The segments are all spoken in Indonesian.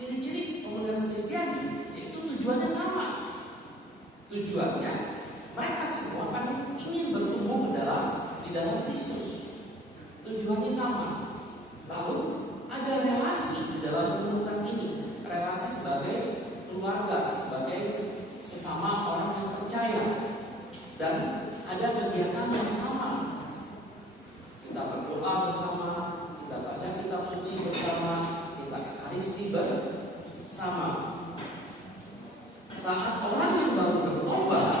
ciri-ciri komunitas Kristiani, yaitu tujuannya sama. Tujuannya mereka semua kami ingin bertumbuh di dalam Kristus. Tujuannya sama. Lalu ada relasi di dalam komunitas ini, relasi sebagai keluarga, sebagai sesama orang yang percaya, dan ada kegiatan yang sama. Kita berdoa bersama, kita baca kitab suci bersama, kita ekaristi bersama. Saat orang yang baru bertobat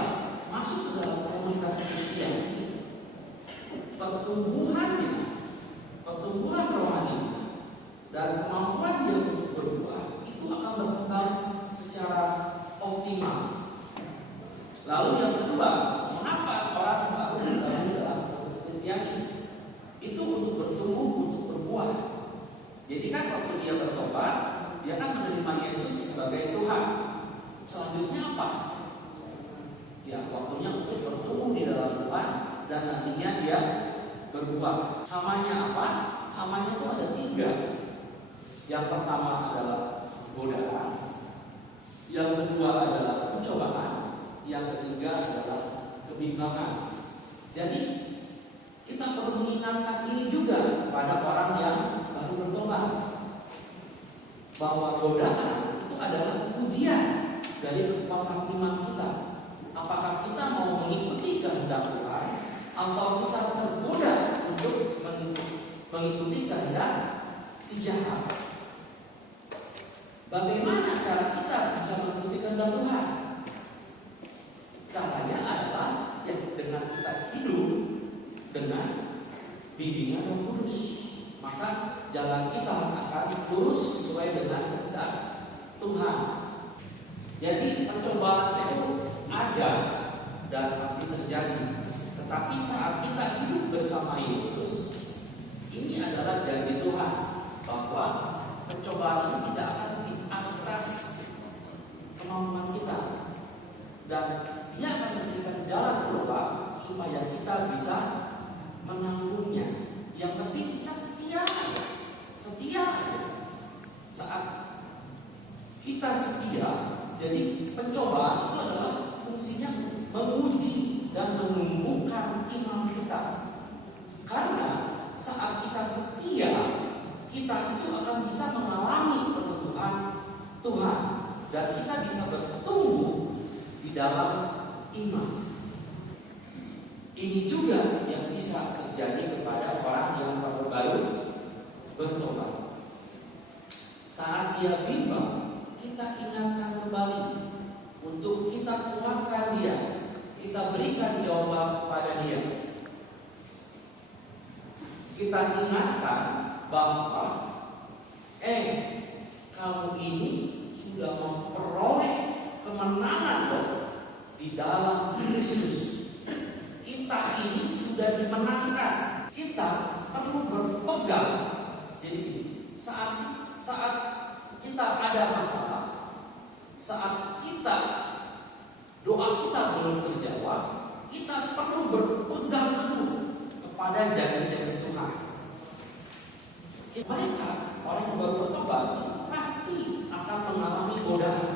masuk ke dalam komunitas Kristen ini, pertumbuhan rohani dan kemampuan dia untuk berbuat itu akan berkembang secara optimal. Lalu yang kedua, mengapa orang baru bergabung dalam komunitas Kristen ini? Itu untuk bertumbuh, untuk berbuah. Jadi kan waktu dia bertobat, dia kan menerima Yesus sebagai Tuhan. Selanjutnya apa? Ya, waktunya untuk bertumbuh di dalam Tuhan dan nantinya dia berbuah. Hamanya apa? Hamanya itu ada 3. Yang pertama adalah godaan, yang kedua adalah pencobaan, yang ketiga adalah kebimbangan. Jadi kita perlu mengingatkan ini juga kepada orang yang baru bertobat, bahwa godaan itu adalah ujian dari kekuatan iman kita. Apakah kita mau mengikuti kehendak Tuhan atau kita tergoda untuk mengikuti kehendak si jahat? Bagaimana cara kita bisa mengikuti kehendak Tuhan? Caranya adalah dengan kita hidup dengan bimbingan Roh Kudus. Maka jalan kita akan lurus sesuai dengan kehendak Tuhan. Jadi percobaan itu ada dan pasti terjadi. Tetapi saat kita hidup bersama Yesus, ini adalah janji Tuhan bahwa percobaan ini tidak akan di atas kemampuan kita, dan Dia akan memberikan jalan keluar supaya kita bisa menanggungnya. Yang penting kita setia. Saat kita setia, jadi pencobaan itu adalah fungsinya menguji dan menumbuhkan iman kita. Karena saat kita setia, kita itu akan bisa mengalami peneguhan Tuhan dan kita bisa bertumbuh di dalam iman. Ini juga yang bisa terjadi kepada orang yang baru bertobat. Saat dia bimbang, kita ingatkan kembali untuk kita kuatkan dia, kita berikan jawaban kepada dia. Kita ingatkan bahwa kamu ini sudah memperoleh kemenangan loh di dalam Kristus. Kita ini sudah dimenangkan. Kita perlu berpegang. Jadi saat kita ada masalah, saat doa kita belum terjawab, kita perlu berpegang teguh kepada janji-janji Tuhan. Mereka, orang yang baru bertobat, itu pasti akan mengalami godaan,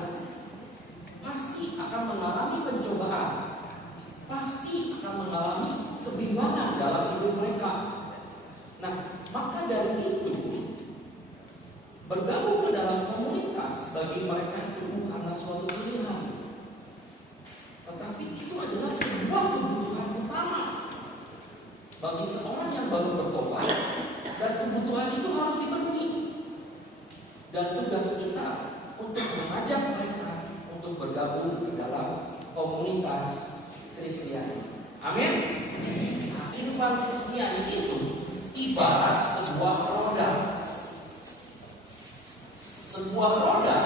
pasti akan mengalami pencobaan, pasti akan mengalami kebimbangan dalam hidup mereka. Nah, maka dari itu, bergabung ke dalam komunitas bagi mereka itu bukanlah suatu pilihan, tetapi itu adalah sebuah kebutuhan utama bagi seorang yang baru bertobat, dan kebutuhan itu harus dipenuhi. Dan tugas kita untuk mengajak mereka untuk bergabung ke dalam komunitas Kristiani. Amin. Nah, kehidupan Kristiani itu ibarat sebuah roda. Sebuah roda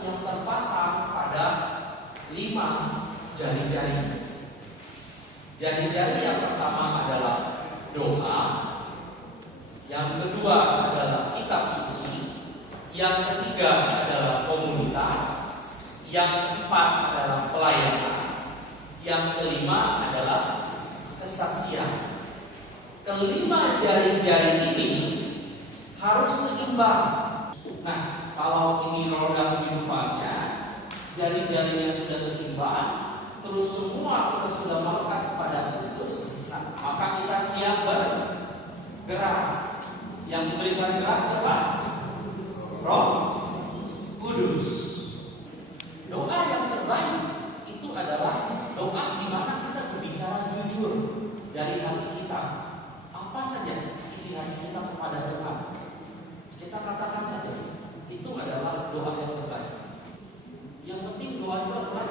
yang terpasang pada 5 jari-jari. Jari-jari yang pertama adalah doa, yang kedua adalah kitab suci, yang ketiga adalah komunitas, yang keempat adalah pelayanan, yang kelima adalah kesaksian. Kelima jari-jari ini harus seimbang. Nah, Kalau ini roda kehidupannya, jari-jarinya sudah seimbang, terus semua kita sudah melekat kepada Kristus, nah, maka kita siap bergerak. Yang memberikan gerak siapa? Roh Kudus. Doa yang terbaik itu adalah doa di mana kita berbicara jujur dari hati kita. Apa saja isi hati kita kepada Tuhan, kita katakan saja. Itu adalah doa yang terbaik. Yang penting doa itu adalah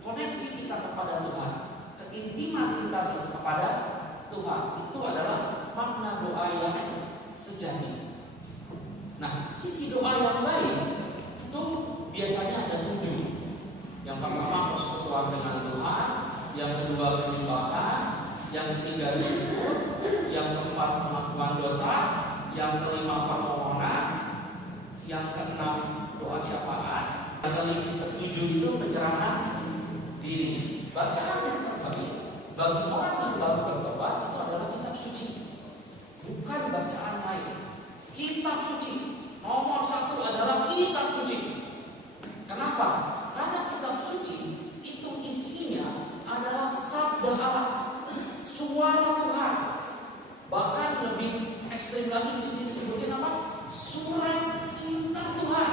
koneksi kita kepada Tuhan, keintiman kita kepada Tuhan. Itu adalah makna doa yang sejati. Nah, isi doa yang baik itu biasanya ada 7. Yang pertama persekutuan dengan Tuhan, yang kedua penyembahan, yang ketiga syukur, yang keempat pengakuan dosa, yang kelima permohonan, yang keenam doa syafaat, yang ketujuh itu penyerahan diri. Bacaan yang terbaik bagi orang yang baru bertobat itu adalah kitab suci, bukan bacaan lain. Kitab suci nomor 1 adalah kitab suci. Kenapa? Karena kitab suci itu isinya adalah sabda Allah, suara Tuhan. Bahkan lebih ekstrim lagi di sini disebutkan apa? Surat cinta Tuhan.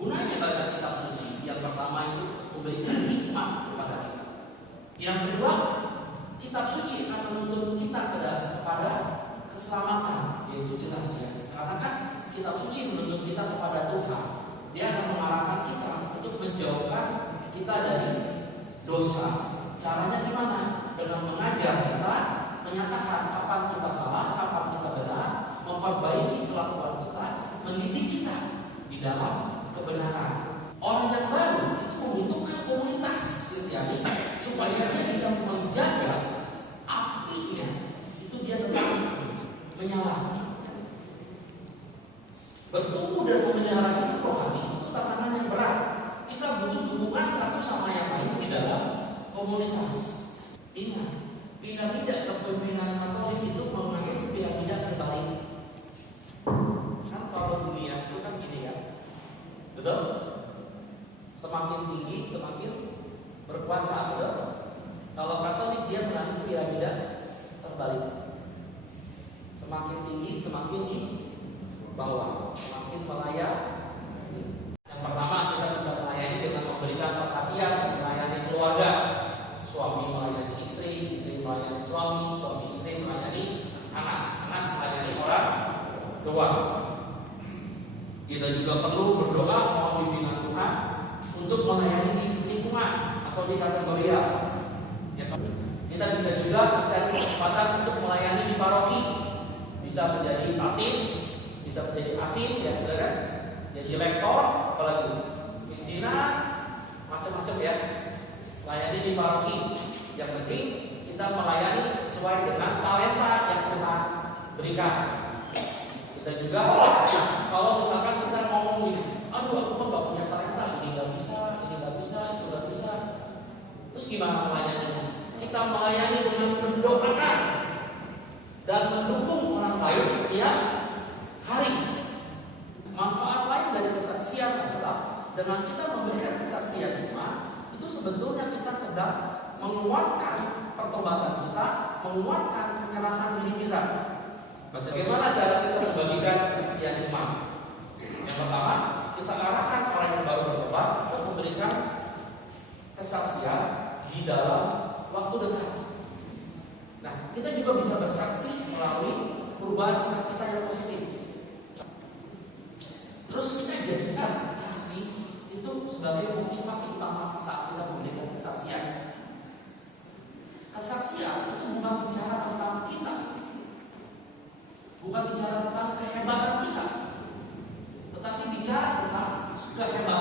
Gunanya baca kitab suci, yang pertama itu memberikan hikmat kepada kita. Yang kedua, kitab suci akan menuntun kita kepada keselamatan, yaitu jelas ya. Karena kan kitab suci menuntun kita kepada Tuhan. Dia akan mengarahkan kita untuk menjauhkan kita dari dosa. Caranya gimana? Dengan mengajar kita, menyatakan kapan kita salah, kapan kita benar, memperbaiki kelakuan kita, mendidik kita di dalam kebenaran. Orang yang baru itu membutuhkan komunitas Kristiani supaya dia bisa menjaga apinya itu dia tetap menyala. Bertumbuh dan memelihara hidup rohani itu tantangan yang berat. Kita butuh dukungan satu sama yang lain di dalam komunitas. Ingat, piramida kepemimpinan Katolik itu memakai piramida terbalik. Kan kalau dunia itu kan gini ya, betul? Semakin tinggi semakin berkuasa, betul? Kalau Katolik dia mengambil piramida terbalik. Semakin tinggi semakin di bawah, semakin melayani. Yang pertama kita bisa melayani dengan memberikan perhatian, melayani keluarga. Suami melayani istri, istri melayani suami, suami istri melayani anak, anak melayani orang tua. Kita juga perlu berdoa mohon bimbingan Tuhan untuk melayani di lingkungan atau di kategori A. Kita bisa juga mencari kesempatan untuk melayani di paroki. Bisa menjadi tatim, bisa menjadi asin, ya, kan? Jadi lektor, apalagi misdina, macam-macam ya. Layani di paroki. Yang penting kita melayani sesuai dengan talenta yang Tuhan berikan. Kita juga, kalau misalkan kita ngomong ini, aduh aku kok gak punya talenta, ini gak bisa, itu gak bisa. Terus gimana melayaninya? Kita melayani dengan mendoakan dan mendukung orang lain setiap hari. Manfaat lain dari kesaksian adalah dengan kita memberikan kesaksian iman, itu sebetulnya kita sedang menguatkan pertobatan kita, menguatkan penyerahan diri kita. Bagaimana cara kita membagikan kesaksian iman? Yang pertama, kita arahkan orang yang baru bertobat untuk memberikan kesaksian di dalam waktu dekat. Nah, kita juga bisa bersaksi melalui perubahan sikap kita yang positif. Terus kita jadikan kasih itu sebagai motivasi utama saat kita memberikan kesaksian. Kesaksian itu bukan bicara tentang kita, bukan bicara tentang kehebatan kita, tetapi bicara tentang kehebatan